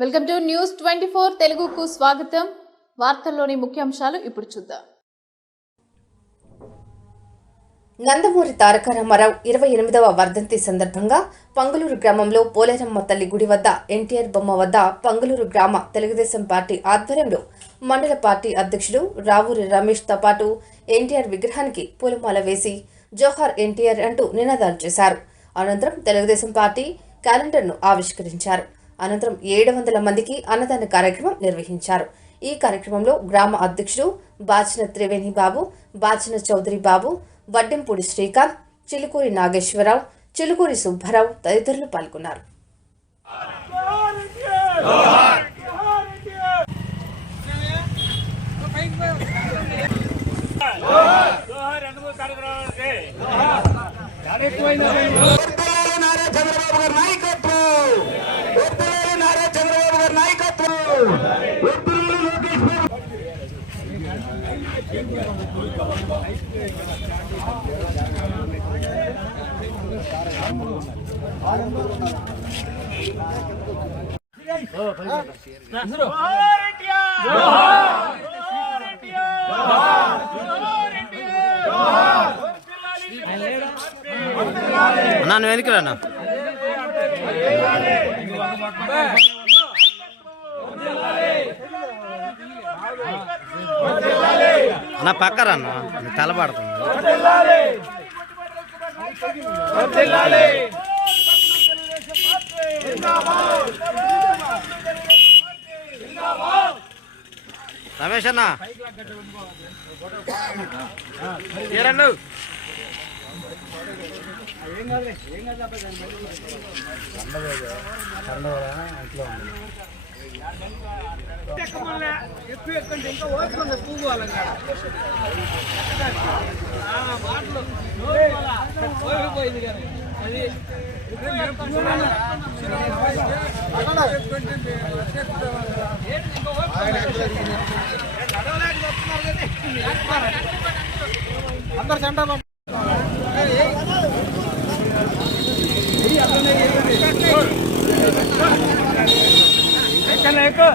Welcome to news 24 తెలుగుకు స్వాగతం. వార్తల్లోని ముఖ్యాంశాలు ఇప్పుడు చూద్దాం. నందమూరి తారక రామారావు 28వ వర్ధంతి సందర్భంగా పంగులూరు గ్రామంలో పోలేరమ్మ తల్లి గుడి వద్ద ఎన్టీఆర్ బొమ్మ వద్ద పంగులూరు గ్రామ తెలుగుదేశం పార్టీ ఆధ్వర్యంలో మండల పార్టీ అధ్యక్షుడు రావూరి రమేష్ తో పాటు ఎన్టీఆర్ విగ్రహానికి పూలమాల వేసి జోహార్ ఎన్టీఆర్ అంటూ నినాదాలు చేశారు. అనంతరం తెలుగుదేశం పార్టీ క్యాలెండర్ను ఆవిష్కరించారు. అనంతరం 700 మందికి అన్నదాన కార్యక్రమం నిర్వహించారు. ఈ కార్యక్రమంలో గ్రామ అధ్యక్షుడు బాచిన త్రివేణి బాబు, బాచిన చౌదరి బాబు, వడ్డెంపూడి శ్రీకాంత్, చిలుకూరి నాగేశ్వరరావు, చిలుకూరి సుబ్బారావు తదితరులు పాల్గొన్నారు. ನಾನು వెనకరానా నా పక్కరన్నా తలపడుతుంది. రమేష్ అన్న అందరు సెంటర్ ఇట్లాగా